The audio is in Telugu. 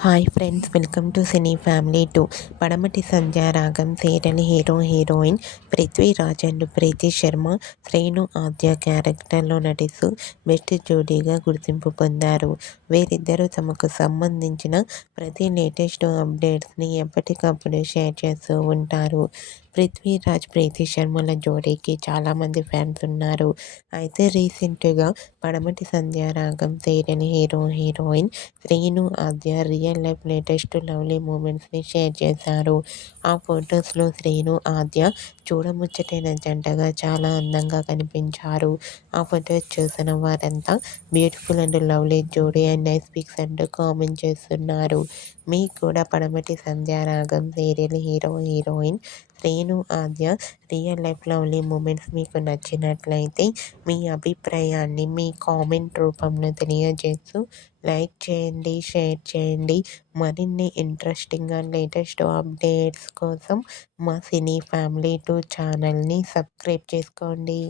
Hi friends, welcome to cine family 2. Padamati Sandhyaragam serial hero heroine Prithviraj and Preethi Sharma Srinu Aadya క్యారెక్టర్లో నటిస్తూ బెస్ట్ జోడీగా గుర్తింపు పొందారు. వీరిద్దరూ తమకు సంబంధించిన ప్రతి లేటెస్ట్ అప్డేట్స్ని ఎప్పటికప్పుడు షేర్ చేస్తూ ఉంటారు. పృథ్వీరాజ్ ప్రీతి శర్మల జోడీకి చాలామంది ఫ్యాన్స్ ఉన్నారు. అయితే రీసెంట్గా Padamati Sandhyaragam serial hero heroine Srinu Aadya real life latest lovely మూమెంట్స్ని షేర్ చేశారు. ఆ ఫొటోస్లో శ్రీను ఆద్య చూడముచ్చటైన జంటగా చాలా అందంగా కనిపించారు. ఆ ఫొటోస్ చూసిన వారంతా బ్యూటిఫుల్ అండ్ లవ్లీ జోడీ అండ్ నైస్ పిక్స్ అంటూ కామెంట్ చేస్తున్నారు. మీకు కూడా పడమటి Sandhyaragam serial hero heroine Srinu Aadya real life lovely moments మీకు నచ్చినట్లయితే మీ అభిప్రాయాన్ని మీ కామెంట్ రూపంలో తెలియజేస్తూ లైక్ చేయండి, షేర్ చేయండి. మరిన్ని ఇంట్రెస్టింగ్ అండ్ లేటెస్ట్ అప్డేట్స్ కోసం మా సినీ ఫ్యామిలీ 2 ఛానల్ని సబ్స్క్రైబ్ చేసుకోండి.